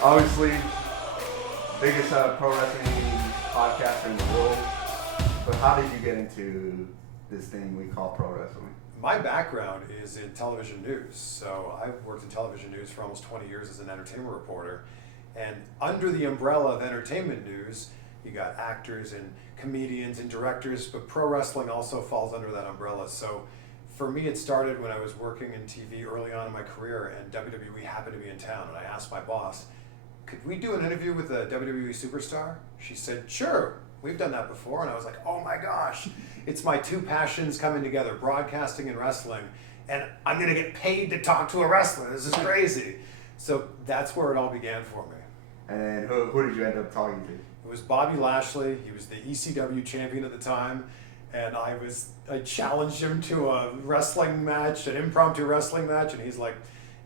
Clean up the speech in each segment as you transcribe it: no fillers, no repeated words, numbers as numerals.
Obviously, biggest pro wrestling podcaster in the world. But how did you get into this thing we call pro wrestling? My background is in television news. So I've worked in television news for almost 20 years as an entertainment reporter. And under the umbrella of entertainment news, you got actors and comedians and directors, but pro wrestling also falls under that umbrella. So for me, it started when I was working in TV early on in my career, and WWE happened to be in town. And I asked my boss, could we do an interview with a WWE superstar? She said, sure, we've done that before. And I was like, oh my gosh, it's my two passions coming together, broadcasting and wrestling. And I'm gonna get paid to talk to a wrestler. This is crazy. So that's where it all began for me. And who did you end up talking to? It was Bobby Lashley. He was the ECW champion at the time. And I challenged him to a wrestling match, an impromptu wrestling match. And he's like,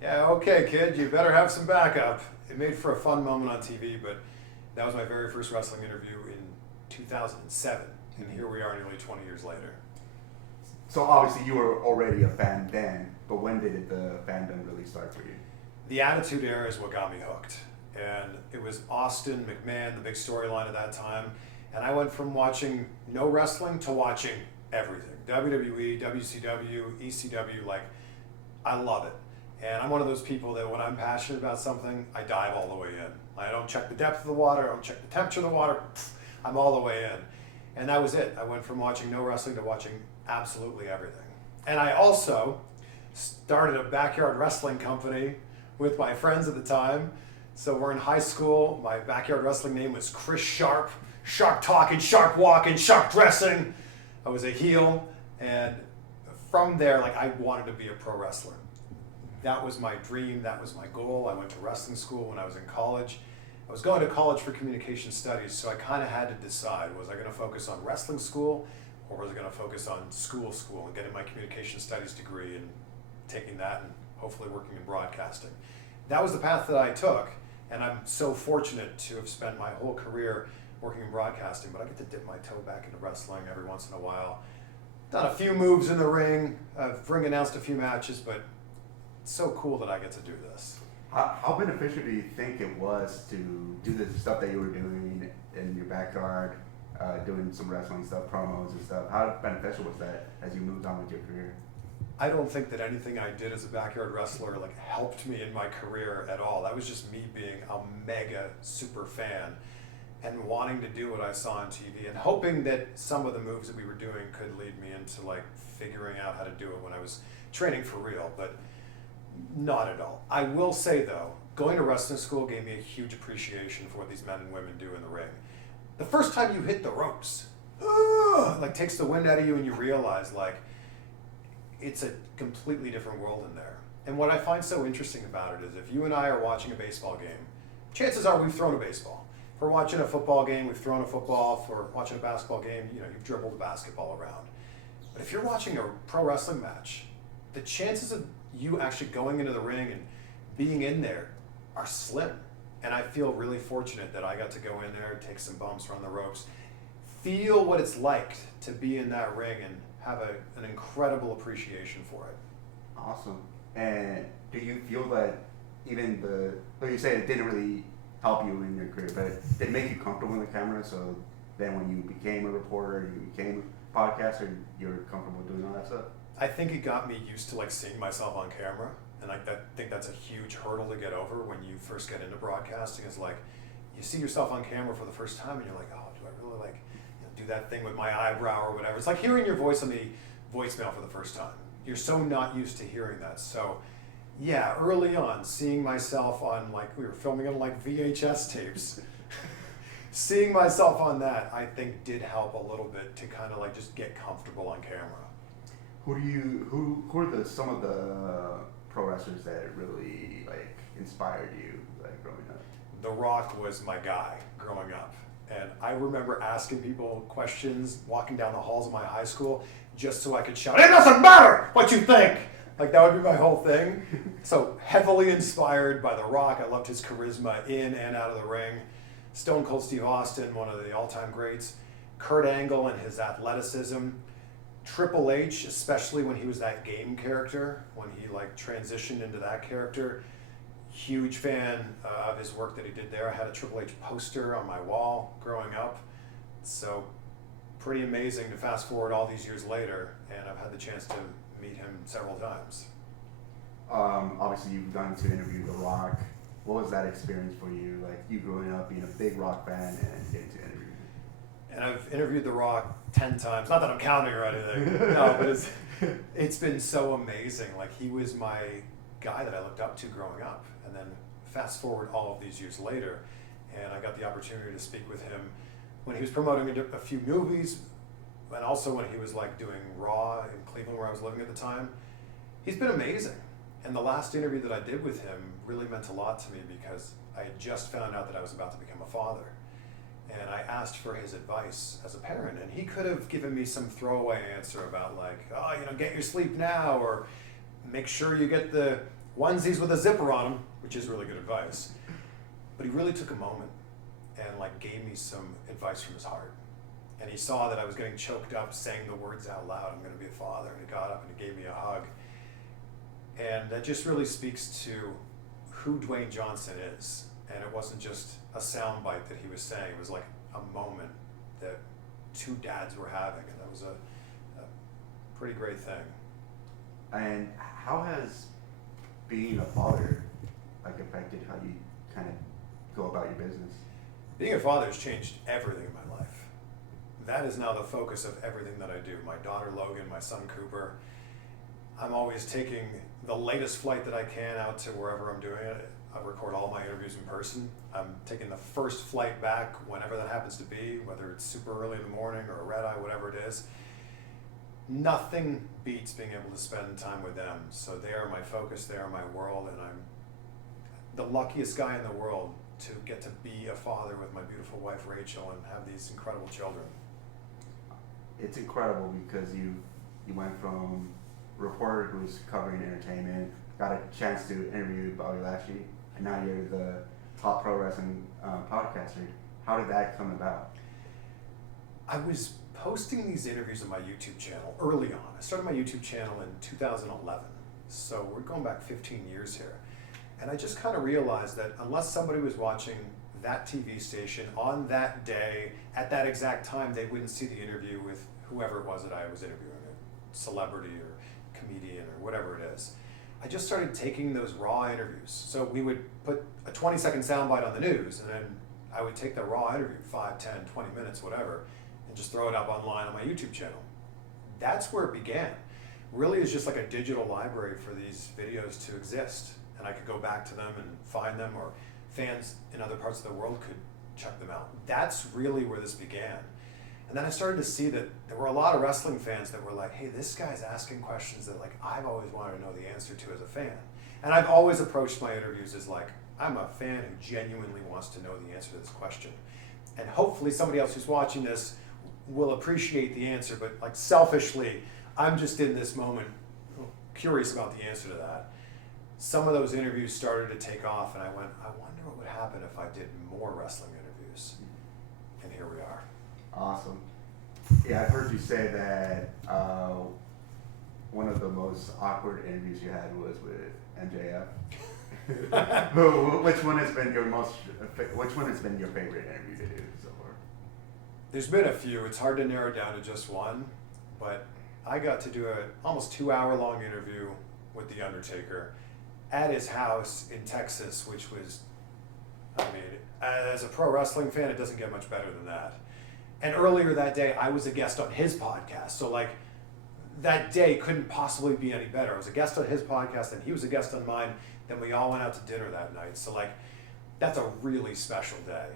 yeah, okay, kid, you better have some backup. It made for a fun moment on TV, but that was my very first wrestling interview in 2007. And here we are nearly 20 years later. So obviously you were already a fan then, but when did the fandom really start for you? The Attitude Era is what got me hooked. And it was Austin, McMahon, the big storyline at that time. And I went from watching no wrestling to watching everything. WWE, WCW, ECW, like, I love it. And I'm one of those people that when I'm passionate about something, I dive all the way in. I don't check the depth of the water, I don't check the temperature of the water, I'm all the way in. And that was it. I went from watching no wrestling to watching absolutely everything. And I also started a backyard wrestling company with my friends at the time. So we're in high school. My backyard wrestling name was Chris Sharp. Sharp talking, sharp walking, sharp dressing. I was a heel. And from there, like, I wanted to be a pro wrestler. That was my dream. That was my goal. I went to wrestling school when I was in college. I was going to college for communication studies, so I kind of had to decide, was I going to focus on wrestling school or was I going to focus on school and getting my communication studies degree and taking that and hopefully working in broadcasting. That was the path that I took, and I'm so fortunate to have spent my whole career working in broadcasting, but I get to dip my toe back into wrestling every once in a while. Done a few moves in the ring, I've ring announced a few matches, but it's so cool that I get to do this. How beneficial do you think it was to do the stuff that you were doing in your backyard, doing some wrestling stuff, promos and stuff? How beneficial was that as you moved on with your career? I don't think that anything I did as a backyard wrestler like helped me in my career at all. That was just me being a mega super fan and wanting to do what I saw on TV and hoping that some of the moves that we were doing could lead me into like figuring out how to do it when I was training for real, but not at all. I will say though, going to wrestling school gave me a huge appreciation for what these men and women do in the ring. The first time you hit the ropes, like takes the wind out of you and you realize like it's a completely different world in there. And what I find so interesting about it is if you and I are watching a baseball game, chances are we've thrown a baseball. If we're watching a football game, we've thrown a football. If we're watching a basketball game, you've dribbled a basketball around. But if you're watching a pro wrestling match, the chances of you actually going into the ring and being in there are slim. And I feel really fortunate that I got to go in there, take some bumps, run the ropes, feel what it's like to be in that ring and have an incredible appreciation for it. Awesome. And do you feel that even though you say it didn't really help you in your career, but did it make you comfortable in the camera? So then when you became a reporter, you became a podcaster, you're comfortable doing all that stuff? I think it got me used to like seeing myself on camera. And I think that's a huge hurdle to get over when you first get into broadcasting is like, you see yourself on camera for the first time and you're like, oh, do I really like do that thing with my eyebrow or whatever? It's like hearing your voice on the voicemail for the first time. You're so not used to hearing that. So yeah, early on, seeing myself on like, we were filming on like VHS tapes, seeing myself on that, I think did help a little bit to kind of like just get comfortable on camera. Who are some of the pro wrestlers that really like inspired you like growing up? The Rock was my guy growing up. And I remember asking people questions, walking down the halls of my high school, just so I could shout, "It doesn't matter what you think!" Like that would be my whole thing. So heavily inspired by The Rock. I loved his charisma in and out of the ring. Stone Cold Steve Austin, one of the all-time greats. Kurt Angle and his athleticism. Triple H, especially when he was that game character, when he like transitioned into that character, Huge fan of his work that he did there. I had a Triple H poster on my wall growing up. So pretty amazing to fast forward all these years later, and I've had the chance to meet him several times. Obviously, you've gone to interview The Rock. What was that experience for you? Like, you growing up being a big Rock fan and getting to interview him? And I've interviewed The Rock 10 times. Not that I'm counting or anything. No, but it's been so amazing. Like, he was my guy that I looked up to growing up. And then fast forward all of these years later, and I got the opportunity to speak with him when he was promoting a few movies, and also when he was like doing Raw in Cleveland where I was living at the time. He's been amazing. And the last interview that I did with him really meant a lot to me because I had just found out that I was about to become a father. And I asked for his advice as a parent, and he could have given me some throwaway answer about like, oh, you know, get your sleep now, or make sure you get the onesies with a zipper on them, which is really good advice. But he really took a moment and like gave me some advice from his heart. And he saw that I was getting choked up saying the words out loud, I'm going to be a father, and he got up and he gave me a hug. And that just really speaks to who Dwayne Johnson is. And it wasn't just a soundbite that he was saying, it was like a moment that two dads were having, and that was a pretty great thing. And how has being a father like affected how you kind of go about your business? Being a father has changed everything in my life. That is now the focus of everything that I do. My daughter Logan, my son Cooper. I'm always taking the latest flight that I can out to wherever I'm doing it. I record all my interviews in person. I'm taking the first flight back whenever that happens to be, whether it's super early in the morning or a red eye, whatever it is. Nothing beats being able to spend time with them. So they are my focus, they are my world, and I'm the luckiest guy in the world to get to be a father with my beautiful wife Rachel and have these incredible children. It's incredible because you went from a reporter who's covering entertainment, got a chance to interview Bobby Lashley, and now you're the top pro wrestling podcaster. How did that come about? I was posting these interviews on my YouTube channel early on. I started my YouTube channel in 2011, so we're going back 15 years here. And I just kind of realized that unless somebody was watching that TV station on that day, at that exact time, they wouldn't see the interview with whoever it was that I was interviewing, a celebrity or comedian or whatever it is. I just started taking those raw interviews. So we would put a 20-second soundbite on the news, and then I would take the raw interview, 5, 10, 20 minutes, whatever, and just throw it up online on my YouTube channel. That's where it began. Really, it's just like a digital library for these videos to exist. And I could go back to them and find them, or fans in other parts of the world could check them out. That's really where this began. And then I started to see that there were a lot of wrestling fans that were like, hey, this guy's asking questions that like I've always wanted to know the answer to as a fan. And I've always approached my interviews as like, I'm a fan who genuinely wants to know the answer to this question. And hopefully somebody else who's watching this will appreciate the answer, but like selfishly, I'm just in this moment curious about the answer to that. Some of those interviews started to take off, and I went, I wonder what would happen if I did more wrestling interviews. And here we are. Awesome. Yeah, I've heard you say that one of the most awkward interviews you had was with MJF. Which one has been your favorite interview to do so far? There's been a few. It's hard to narrow down to just one, but I got to do an almost 2-hour-long interview with The Undertaker at his house in Texas, which was, I mean, as a pro wrestling fan, it doesn't get much better than that. And earlier that day, I was a guest on his podcast. So like, that day couldn't possibly be any better. I was a guest on his podcast, and he was a guest on mine. Then we all went out to dinner that night. So like, that's a really special day.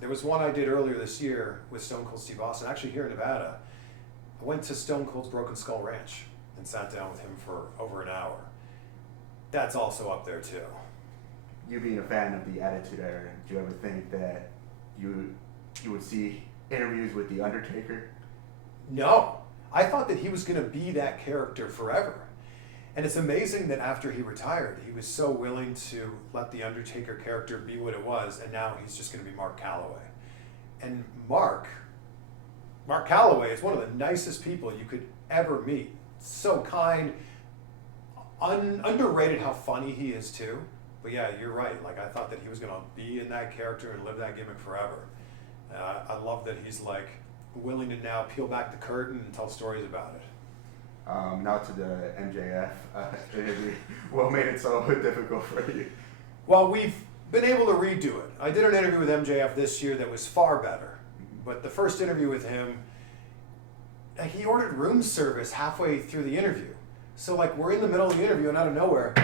There was one I did earlier this year with Stone Cold Steve Austin, actually here in Nevada. I went to Stone Cold's Broken Skull Ranch and sat down with him for over an hour. That's also up there too. You being a fan of the Attitude Era, do you ever think that you would see interviews with The Undertaker? No. I thought that he was going to be that character forever. And it's amazing that after he retired, he was so willing to let the Undertaker character be what it was, and now he's just going to be Mark Calloway. And Mark Calloway is one of the nicest people you could ever meet. So kind, underrated how funny he is too, But yeah, you're right. Like, I thought that he was going to be in that character and live that gimmick forever. And I love that he's like willing to now peel back the curtain and tell stories about it. Now to the MJF interview. What made it so difficult for you? Well, we've been able to redo it. I did an interview with MJF this year that was far better. But the first interview with him, he ordered room service halfway through the interview. So like we're in the middle of the interview and out of nowhere,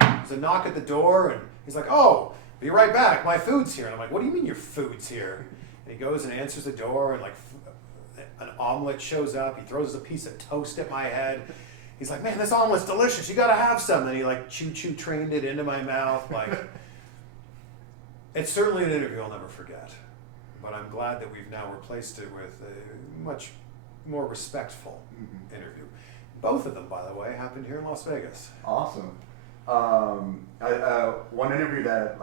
there's a knock at the door and he's like, "Oh, be right back, my food's here." And I'm like, "What do you mean your food's here?" And he goes and answers the door and like an omelet shows up. He throws a piece of toast at my head. He's like, "Man, this omelet's delicious. You gotta have some." And he like choo-choo trained it into my mouth. Like, it's certainly an interview I'll never forget. But I'm glad that we've now replaced it with a much more respectful interview. Both of them, by the way, happened here in Las Vegas. Awesome. One interview that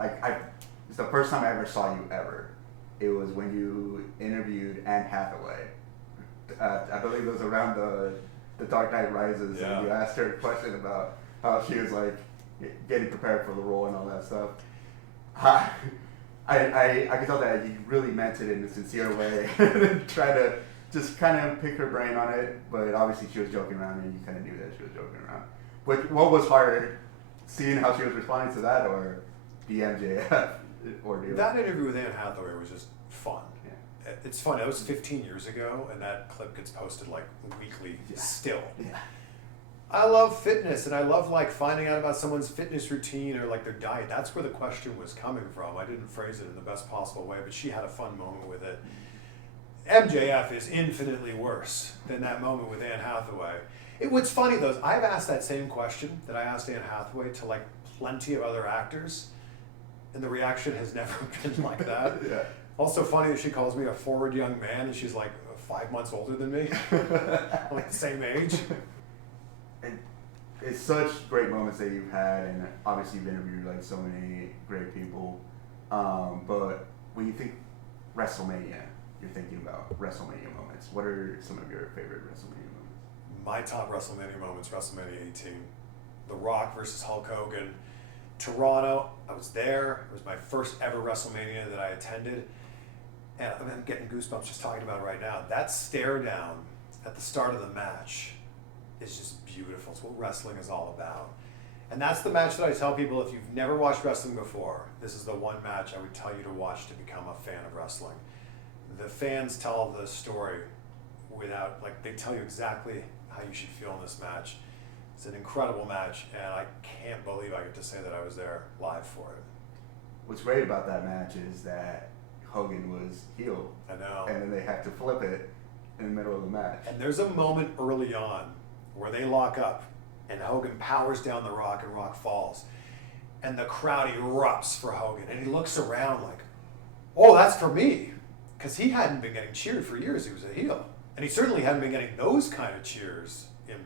it's the first time I ever saw you ever. It was when you interviewed Anne Hathaway. I believe it was around the Dark Knight Rises, Yeah. and you asked her a question about how she was like getting prepared for the role and all that stuff. I could tell that you really meant it in a sincere way, and try to just kind of pick her brain on it, but obviously she was joking around, and you kind of knew that she was joking around. But what was harder, seeing how she was responding to that, or the MJF ordeal? That interview with Anne Hathaway was just fun. Yeah. It's fun. It was 15 years ago, and that clip gets posted like weekly still. Yeah. I love fitness, and I love like finding out about someone's fitness routine or like their diet. That's where the question was coming from. I didn't phrase it in the best possible way, but she had a fun moment with it. MJF is infinitely worse than that moment with Anne Hathaway. What's funny though is I've asked that same question that I asked Anne Hathaway to like plenty of other actors, and the reaction has never been like that. Yeah. Also funny that she calls me a forward young man, and she's like 5 months older than me, like the same age. And it's such great moments that you've had, and obviously you've interviewed like so many great people. But when you think WrestleMania, you're thinking about WrestleMania moments. What are some of your favorite WrestleMania moments? My top WrestleMania moments, WrestleMania 18. The Rock versus Hulk Hogan. Toronto, I was there. It was my first ever WrestleMania that I attended. And I'm getting goosebumps just talking about it right now. That stare down at the start of the match is just beautiful. It's what wrestling is all about. And that's the match that I tell people, if you've never watched wrestling before, this is the one match I would tell you to watch to become a fan of wrestling. The fans tell the story without, like, they tell you exactly how you should feel in this match. It's an incredible match, and I can't believe I get to say that I was there live for it. What's great about that match is that Hogan was heel. I know. And then they had to flip it in the middle of the match. And there's a moment early on where they lock up, and Hogan powers down the Rock, and Rock falls. And the crowd erupts for Hogan, and he looks around like, "Oh, that's for me." Because he hadn't been getting cheered for years. He was a heel. And he certainly hadn't been getting those kind of cheers in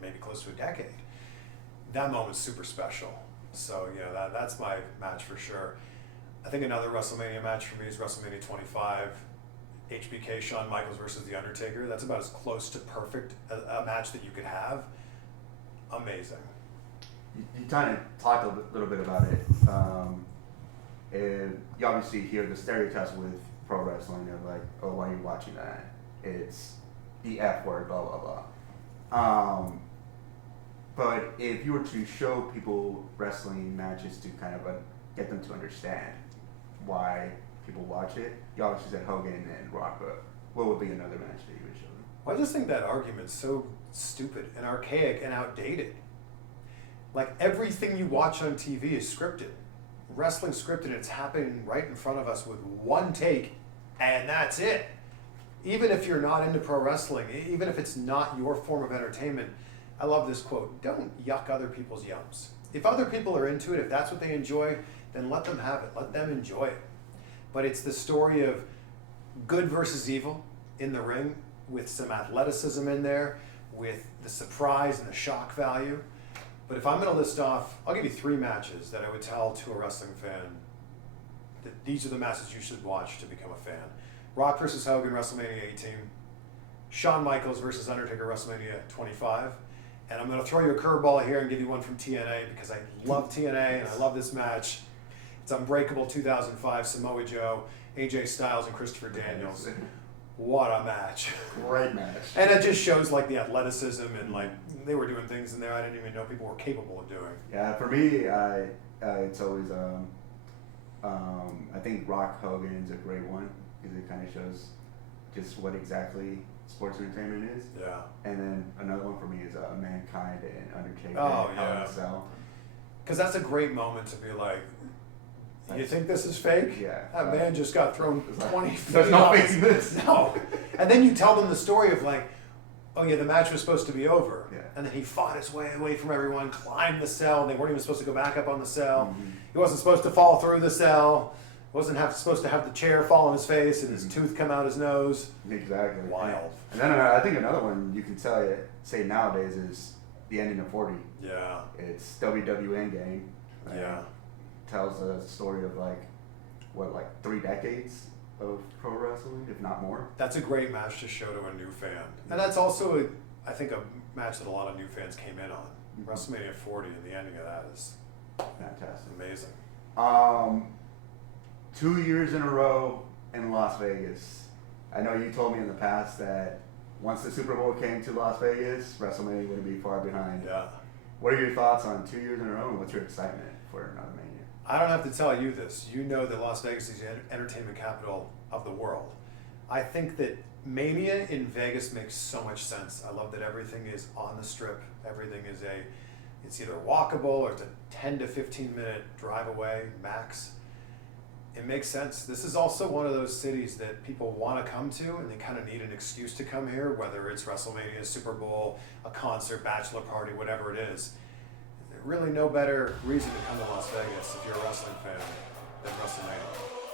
maybe close to a decade. That moment's super special. So, that's my match for sure. I think another WrestleMania match for me is WrestleMania 25, HBK, Shawn Michaels versus The Undertaker. That's about as close to perfect a match that you could have. Amazing. You kind of talked a little bit about it. And you obviously hear the stereotypes with pro wrestling of like, "Oh, why are you watching that? It's the F word, blah, blah, blah." But if you were to show people wrestling matches to kind of get them to understand why people watch it, you obviously said Hogan and Rock, but what would be another match that you would show them? Well, I just think that argument's so stupid and archaic and outdated. Like, everything you watch on TV is scripted. Wrestling's scripted, and it's happening right in front of us with one take, and that's it. Even if you're not into pro wrestling, even if it's not your form of entertainment, I love this quote: "Don't yuck other people's yums." If other people are into it, if that's what they enjoy, then let them have it. Let them enjoy it. But it's the story of good versus evil in the ring, with some athleticism in there, with the surprise and the shock value. But if I'm going to list off, I'll give you 3 matches that I would tell to a wrestling fan that these are the matches you should watch to become a fan. Rock versus Hogan, WrestleMania 18. Shawn Michaels versus Undertaker, WrestleMania 25. And I'm going to throw you a curveball here and give you one from TNA because I love TNA and I love this match. It's Unbreakable 2005, Samoa Joe, AJ Styles, and Christopher Daniels. What a match. Great match. And it just shows like the athleticism and like they were doing things in there I didn't even know people were capable of doing. Yeah, for me, it's always I think Rock Hogan's a great one because it kind of shows just what exactly sports entertainment is. Yeah. And then another one for me is Mankind and Undertaker. Oh, Hell in yeah. a Cell. Because that's a great moment to be like, you think this is fake? Yeah. That man just got thrown 20 feet. There's no off. faking this. No. And then you tell them the story of like, oh yeah, the match was supposed to be over. Yeah. And then he fought his way away from everyone, climbed the cell, and they weren't even supposed to go back up on the cell. Mm-hmm. He wasn't supposed to fall through the cell. Wasn't supposed to have the chair fall on his face and his tooth come out his nose. Exactly. Wild. And then I think another one you can say nowadays is the ending of 40. Yeah. It's WWN game. Yeah. Tells a story of like 3 decades of pro wrestling, if not more. That's a great match to show to a new fan. And that's also, I think, a match that a lot of new fans came in on. Mm-hmm. WrestleMania 40 and the ending of that is Fantastic. amazing. 2 years in a row in Las Vegas. I know you told me in the past that once the Super Bowl came to Las Vegas, WrestleMania wouldn't be far behind. Yeah. What are your thoughts on 2 years in a row, and what's your excitement for another Mania? I don't have to tell you this. You know that Las Vegas is the entertainment capital of the world. I think that Mania in Vegas makes so much sense. I love that everything is on the strip. Everything is it's either walkable or it's a 10 to 15 minute drive away max. It makes sense. This is also one of those cities that people want to come to and they kind of need an excuse to come here, whether it's WrestleMania, Super Bowl, a concert, bachelor party, whatever it is. There's really no better reason to come to Las Vegas if you're a wrestling fan than WrestleMania.